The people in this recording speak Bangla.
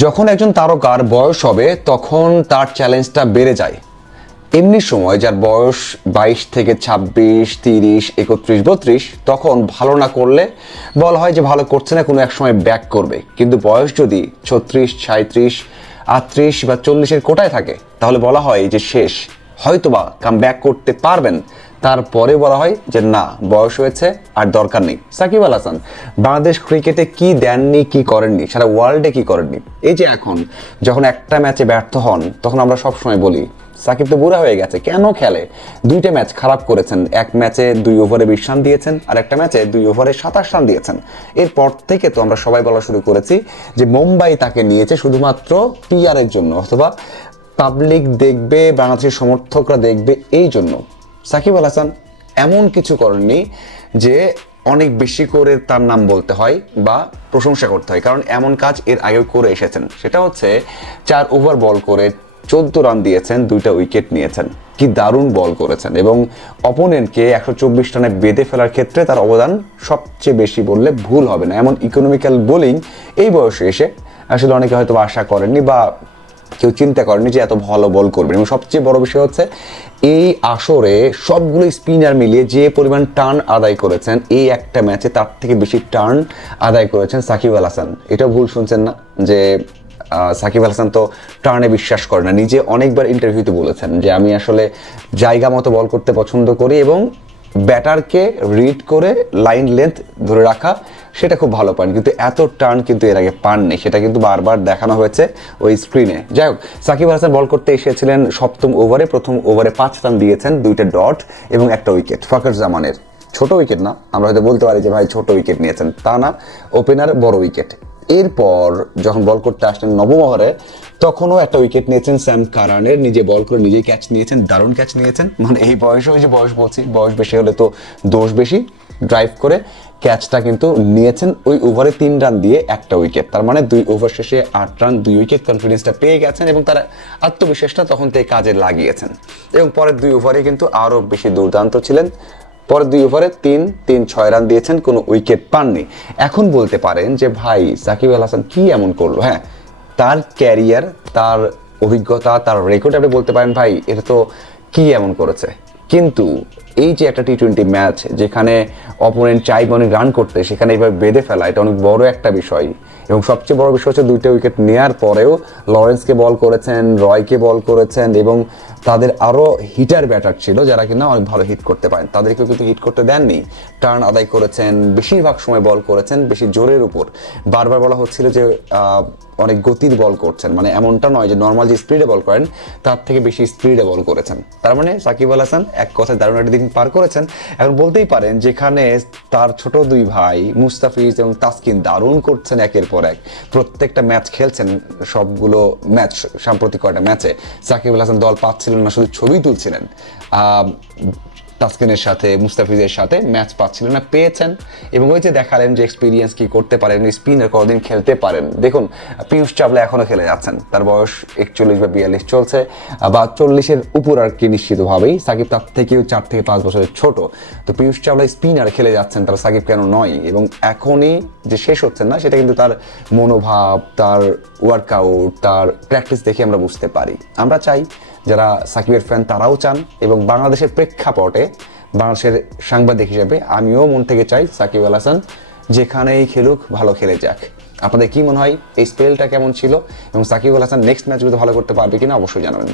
যখন একজন তারকার বয়স হবে তখন তার চ্যালেঞ্জটা বেড়ে যায়। এমনি সময় যার বয়স 22 থেকে 26, 30, 31, 32 তখন ভালো না করলে বলা হয় যে ভালো করছে না, কোনো এক সময় ব্যাক করবে। কিন্তু বয়স যদি 36, 37, 38 বা 40-এর কোটায় থাকে তাহলে বলা হয় যে শেষ, হয়তোবা কাম ব্যাক করতে পারবেন। তারপরে বলা হয় যে না, বয়স হয়েছে আর দরকার নেই। সাকিব আল হাসান বাংলাদেশ ক্রিকেটে কি দেননি, কি করেননি, সারা ওয়ার্ল্ডে কি করেননি। এই যে এখন যখন একটা ম্যাচে ব্যর্থ হন তখন আমরা সবসময় বলি সাকিব তো বুড়া হয়ে গেছে, কেন খেলে? 2টা ম্যাচ খারাপ করেছেন, এক ম্যাচে 2 ওভারে 20 রান দিয়েছেন আর একটা ম্যাচে 2 ওভারে 27 রান দিয়েছেন। এরপর থেকে তো আমরা সবাই বলা শুরু করেছি যে মুম্বাই তাকে নিয়েছে শুধুমাত্র পিআর এর জন্য, অথবা পাবলিক দেখবে, বাংলাদেশের সমর্থকরা দেখবে, এই জন্য। সাকিব আল হাসান এমন কিছু করেননি যে অনেক বেশি করে তার নাম বলতে হয় বা প্রশংসা করতে হয়, কারণ এমন কাজ এর আগেও করে এসেছেন। সেটা হচ্ছে 4 ওভার বল করে 14 রান দিয়েছেন, 2টা উইকেট নিয়েছেন। কি দারুণ বল করেছেন এবং অপোনেন্টকে 124 রানে বেঁধে ফেলার ক্ষেত্রে তার অবদান সবচেয়ে বেশি বললে ভুল হবে না। এমন ইকোনমিক্যাল বোলিং এই বয়সে এসে আসলে অনেকে হয়তো আশা করেননি বা কেউ চিন্তা করেনি যে এত ভালো বল করবেন। এবং সবচেয়ে বড় বিষয় হচ্ছে এই আসরে সবগুলো স্পিনার মিলিয়ে যে পরিমাণ টার্ন আদায় করেছেন, এই একটা ম্যাচে তার থেকে বেশি টার্ন আদায় করেছেন সাকিব আল হাসান। এটা ভুল শুনছেন না যে সাকিব আল হাসান তো টার্নে বিশ্বাস করে না। নিজে অনেকবার ইন্টারভিউতে বলেছেন যে আমি আসলে জায়গা মতো বল করতে পছন্দ করি এবং ব্যাটারকে রিড করে লাইন লেন্থ ধরে রাখা সেটা খুব ভালো পান, কিন্তু এত টার্ন কিন্তু এর আগে পাননি। সেটা কিন্তু বারবার দেখানো হয়েছে ওই স্ক্রিনে। যাই হোক, সাকিব আল হাসান বল করতে এসেছিলেন 7ম ওভারে। প্রথম ওভারে 5 রান দিয়েছেন, 2টা ডট এবং একটা উইকেট। ফাকর জামানের ছোট উইকেট না, আমরা হয়তো বলতে পারি যে ভাই ছোট উইকেট নিয়েছেন, তা না, ওপেনার বড় উইকেট। এরপর যখন বল করতে আসলেন 9ম ওভারে তখনও একটা উইকেট নিয়েছেন স্যাম কারানের, নিজে বল করে নিজেই ক্যাচ নিয়েছেন, দারুণ ক্যাচ নিয়েছেন। মানে এই বয়সে, ওই যে বয়স বলছি, বয়স বেশি হলে তো দোষ বেশি, ড্রাইভ করে ক্যাচটা কিন্তু নিয়েছেন ওই ওভারে 3 রান দিয়ে একটা উইকেট। তার মানে 2 ওভার শেষে 8 রান 2 উইকেট, কনফিডেন্সটা পেয়ে গেছেন এবং তার আত্মবিশ্বাসটা তখন থেকে কাজে লাগিয়েছেন। এবং পরের 2 ওভারে কিন্তু আরও বেশি দুর্দান্ত ছিলেন। পরের 2 ওভারে 3-6 রান দিয়েছেন, কোনো উইকেট পাননি। এখন বলতে পারেন যে ভাই সাকিব আল হাসান কি এমন করলো? হ্যাঁ, তার ক্যারিয়ার, তার অভিজ্ঞতা, তার রেকর্ড আপনি বলতে পারেন ভাই এটা তো কি এমন করেছে। কিন্তু এই যে একটা টি-20 ম্যাচ যেখানে অপোনেন্ট চাইবে অনেক রান করতে, সেখানে এইভাবে বেঁধে ফেলা, এটা অনেক বড় একটা বিষয়। এবং সবচেয়ে বড় বিষয় হচ্ছে 2টা উইকেট নেওয়ার পরেও লরেন্সকে বল করেছেন, রয়কে বল করেছেন এবং তাদের আরও হিটার ব্যাটার ছিল যারা কিনা অনেক ভালো হিট করতে পারেন, তাদেরকেও কিন্তু হিট করতে দেননি। টার্ন আদায় করেছেন, বেশিরভাগ সময় বল করেছেন বেশি জোরের উপর। বারবার বলা হচ্ছিল যে অনেক গতির বল করছেন, মানে এমনটা নয় যে নর্মাল যে স্পিডে বল করেন তার থেকে বেশি স্পিডে বল করেছেন। তার মানে সাকিব আল হাসান এক কথায় দারুণ একটা দিন পার করেছেন। এখন বলতেই পারেন যেখানে তার ছোট 2 ভাই মুস্তাফিজ এবং তাসকিন দারুণ করছেন একের পর এক, প্রত্যেকটা ম্যাচ খেলছেন, সবগুলো ম্যাচ সাম্প্রতিক কয়েকটা ম্যাচে সাকিব আল হাসান দল পাচ্ছিলেন না, শুধু ছবি তুলছিলেন। তাসকিনের সাথে, মুস্তাফিজের সাথে ম্যাচ পাচ্ছিলেন না, পেয়েছেন। এবং ওই যে দেখালেন যে এক্সপিরিয়েন্স কি করতে পারেন, স্পিনার কতদিন খেলতে পারেন। দেখুন পীয়ূষ চাওলা এখনো খেলে যাচ্ছেন, তার বয়স 41 বা 42 চলছে, বা 40-এর উপর আর কি নিশ্চিতভাবেই। সাকিব তার থেকেও 4 থেকে 5 বছরের ছোট। তো পীয়ূষ চাওলা স্পিনার খেলে যাচ্ছেন, তার সাকিব কেন নয়? এবং এখনই যে শেষ হচ্ছেন না সেটা কিন্তু তার মনোভাব, তার ওয়ার্কআউট, তার প্র্যাকটিস দেখে আমরা বুঝতে পারি। আমরা চাই যারা সাকিবের ফ্যান তারাও চান, এবং বাংলাদেশের প্রেক্ষাপটে বাংলাদেশের সাংবাদিক হিসেবে আমিও মন থেকে চাই সাকিব আল হাসান যেখানেই খেলুক ভালো খেলে যাক। আপনাদের কি মনে হয় এই স্পেলটা কেমন ছিল এবং সাকিব আল হাসান নেক্সট ম্যাচগুলো ভালো করতে পারবে কিনা অবশ্যই জানাবেন।